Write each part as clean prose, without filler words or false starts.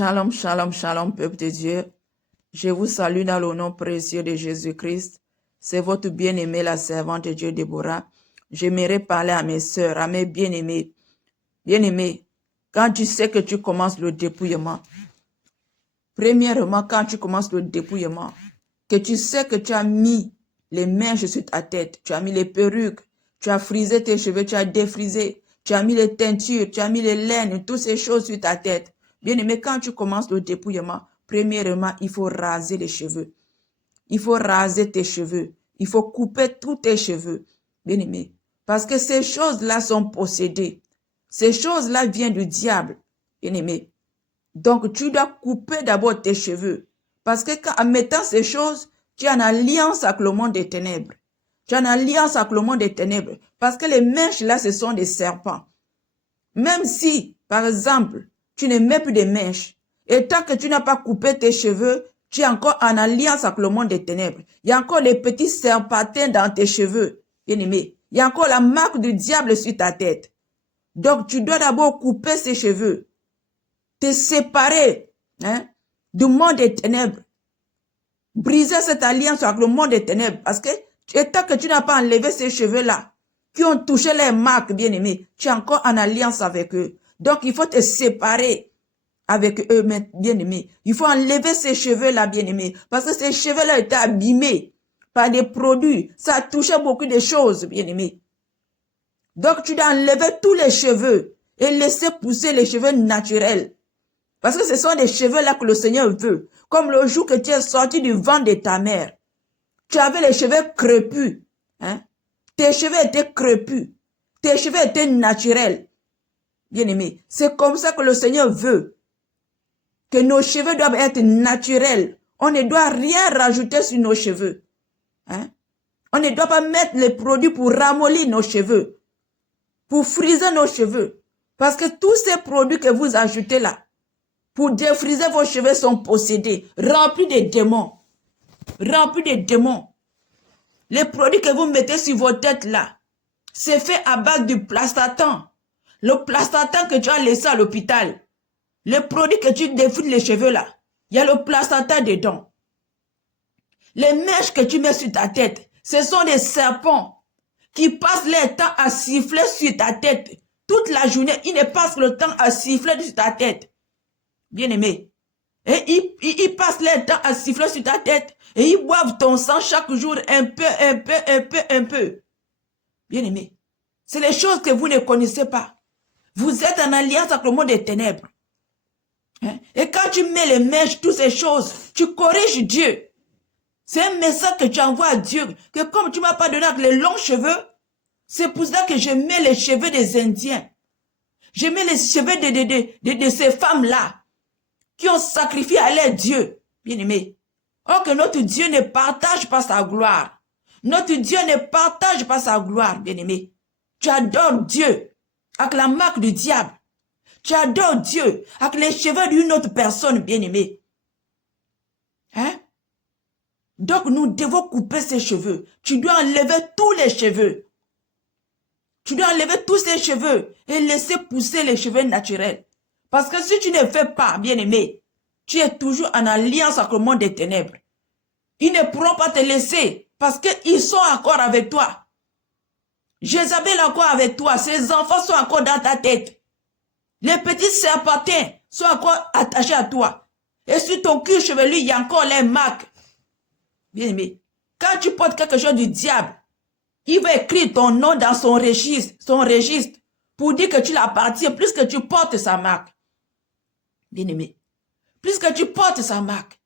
Shalom, shalom, shalom, peuple de Dieu. Je vous salue dans le nom précieux de Jésus-Christ. C'est votre bien-aimée, la servante de Dieu, Déborah. J'aimerais parler à mes sœurs, à mes bien-aimés. Bien-aimés, quand tu sais que tu commences le dépouillement, premièrement, quand tu commences le dépouillement, que tu sais que tu as mis les mèches sur ta tête, tu as mis les perruques, tu as frisé tes cheveux, tu as défrisé, tu as mis les teintures, tu as mis les laines, toutes ces choses sur ta tête. Bien-aimé, quand tu commences le dépouillement, premièrement, il faut raser les cheveux. Il faut raser tes cheveux. Il faut couper tous tes cheveux. Bien-aimé, parce que ces choses-là sont possédées. Ces choses-là viennent du diable. Bien-aimé. Donc, tu dois couper d'abord tes cheveux. Parce que en mettant ces choses, tu es en alliance avec le monde des ténèbres. Tu es en alliance avec le monde des ténèbres. Parce que les mèches là, ce sont des serpents. Même si, par exemple, tu ne mets plus de mèches, et tant que tu n'as pas coupé tes cheveux, tu es encore en alliance avec le monde des ténèbres. Il y a encore les petits serpentins dans tes cheveux, bien-aimé. Il y a encore la marque du diable sur ta tête. Donc, tu dois d'abord couper ces cheveux, te séparer du monde des ténèbres, briser cette alliance avec le monde des ténèbres, parce que tant que tu n'as pas enlevé ces cheveux-là, qui ont touché les marques, bien-aimés, tu es encore en alliance avec eux. Donc, il faut te séparer avec eux, bien-aimés. Il faut enlever ces cheveux-là, bien-aimés, parce que ces cheveux-là étaient abîmés par des produits. Ça a touché beaucoup de choses, bien-aimés. Donc, tu dois enlever tous les cheveux et laisser pousser les cheveux naturels. Parce que ce sont des cheveux-là que le Seigneur veut. Comme le jour que tu es sorti du ventre de ta mère. Tu avais les cheveux crépus. Tes cheveux étaient crépus. Tes cheveux étaient naturels. Bien-aimé, c'est comme ça que le Seigneur veut. Que nos cheveux doivent être naturels. On ne doit rien rajouter sur nos cheveux. On ne doit pas mettre les produits pour ramollir nos cheveux. Pour friser nos cheveux. Parce que tous ces produits que vous ajoutez là, pour défriser vos cheveux sont possédés, remplis de démons. Remplis de démons. Les produits que vous mettez sur vos têtes là, c'est fait à base du plastatan. Le plastatan que tu as laissé à l'hôpital. Les produits que tu défrises les cheveux là, il y a le plastatan dedans. Les mèches que tu mets sur ta tête, ce sont des serpents qui passent leur temps à siffler sur ta tête. Toute la journée, ils ne passent le temps à siffler sur ta tête. Bien-aimé. Et ils passent leur temps à siffler sur ta tête. Et ils boivent ton sang chaque jour un peu, un peu, un peu, un peu. Bien-aimé. C'est les choses que vous ne connaissez pas. Vous êtes en alliance avec le monde des ténèbres. Et quand tu mets les mèches, toutes ces choses, tu corriges Dieu. C'est un message que tu envoies à Dieu. Que comme tu ne m'as pas donné avec les longs cheveux, c'est pour ça que je mets les cheveux des Indiens. Je mets les cheveux de ces femmes-là qui ont sacrifié à leur Dieu, bien-aimé. Or que notre Dieu ne partage pas sa gloire. Notre Dieu ne partage pas sa gloire, bien-aimé. Tu adores Dieu avec la marque du diable. Tu adores Dieu avec les cheveux d'une autre personne, bien-aimé. Donc nous devons couper ces cheveux. Tu dois enlever tous les cheveux. Tu dois enlever tous ces cheveux et laisser pousser les cheveux naturels. Parce que si tu ne fais pas, bien-aimé, tu es toujours en alliance avec le monde des ténèbres. Ils ne pourront pas te laisser parce qu'ils sont encore avec toi. Jézabel est encore avec toi. Ses enfants sont encore dans ta tête. Les petits serpentins sont encore attachés à toi. Et sur ton cuir chevelu, il y a encore les marques. Bien-aimé, quand tu portes quelque chose du diable, il va écrire ton nom dans son registre pour dire que tu l'appartiens, plus que tu portes sa marque. Bien-aimé, plus que tu portes sa marque.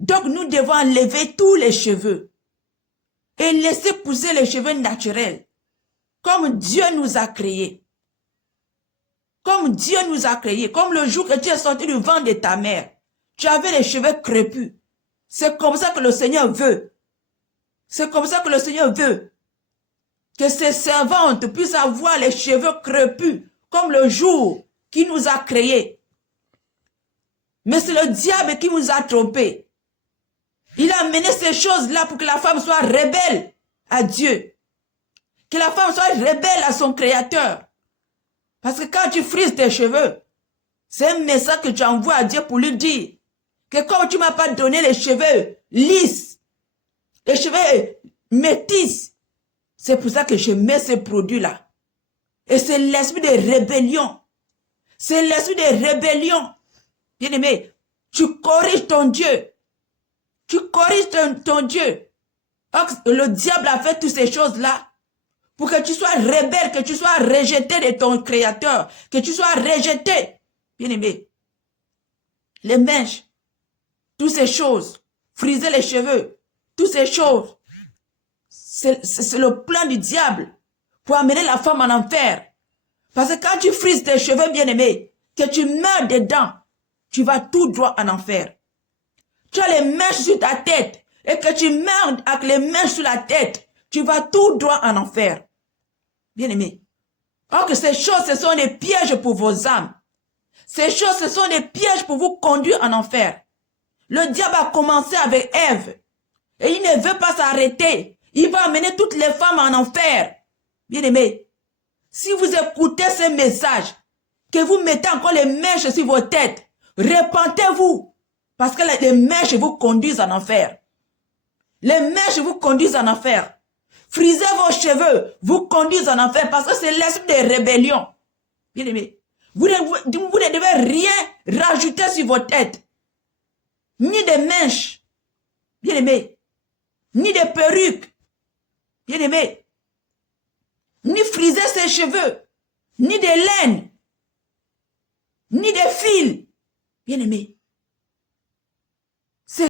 Donc nous devons enlever tous les cheveux et laisser pousser les cheveux naturels, comme Dieu nous a créés. Comme Dieu nous a créés, comme le jour que tu es sorti du ventre de ta mère, tu avais les cheveux crépus. C'est comme ça que le Seigneur veut. C'est comme ça que le Seigneur veut. Que ses servantes puissent avoir les cheveux crépus, comme le jour qui nous a créés. Mais c'est le diable qui nous a trompés. Il a amené ces choses-là pour que la femme soit rebelle à Dieu. Que la femme soit rebelle à son Créateur. Parce que quand tu frises tes cheveux, C'est un message que tu envoies à Dieu pour lui dire que comme tu ne m'as pas donné les cheveux lisses, les cheveux métis, c'est pour ça que je mets ces produits-là. Et c'est l'esprit de rébellion. C'est l'esprit de rébellion. Bien-aimé, tu corriges ton Dieu. Tu corriges ton Dieu. Le diable a fait toutes ces choses-là pour que tu sois rebelle, que tu sois rejeté de ton Créateur, que tu sois rejeté. Bien-aimé, les mèches, toutes ces choses, friser les cheveux, toutes ces choses, c'est le plan du diable pour amener la femme en enfer. Parce que quand tu frises tes cheveux, bien-aimé, que tu meurs dedans, tu vas tout droit en enfer. Tu as les mèches sur ta tête et que tu meurs avec les mèches sur la tête, tu vas tout droit en enfer. Bien-aimé. Or que ces choses, ce sont des pièges pour vos âmes. Ces choses, ce sont des pièges pour vous conduire en enfer. Le diable a commencé avec Ève. Et il ne veut pas s'arrêter. Il va amener toutes les femmes en enfer. Bien-aimé, si vous écoutez ces messages, que vous mettez encore les mèches sur vos têtes, repentez-vous. Parce que les mèches vous conduisent en enfer. Les mèches vous conduisent en enfer. Frisez vos cheveux, vous conduisent en enfer parce que c'est l'esprit de rébellion. Bien-aimé, vous ne devez rien rajouter sur vos têtes. Ni des mèches, bien-aimé, ni des perruques, bien-aimé, ni friser ses cheveux, ni des laines, ni des fils, bien-aimé.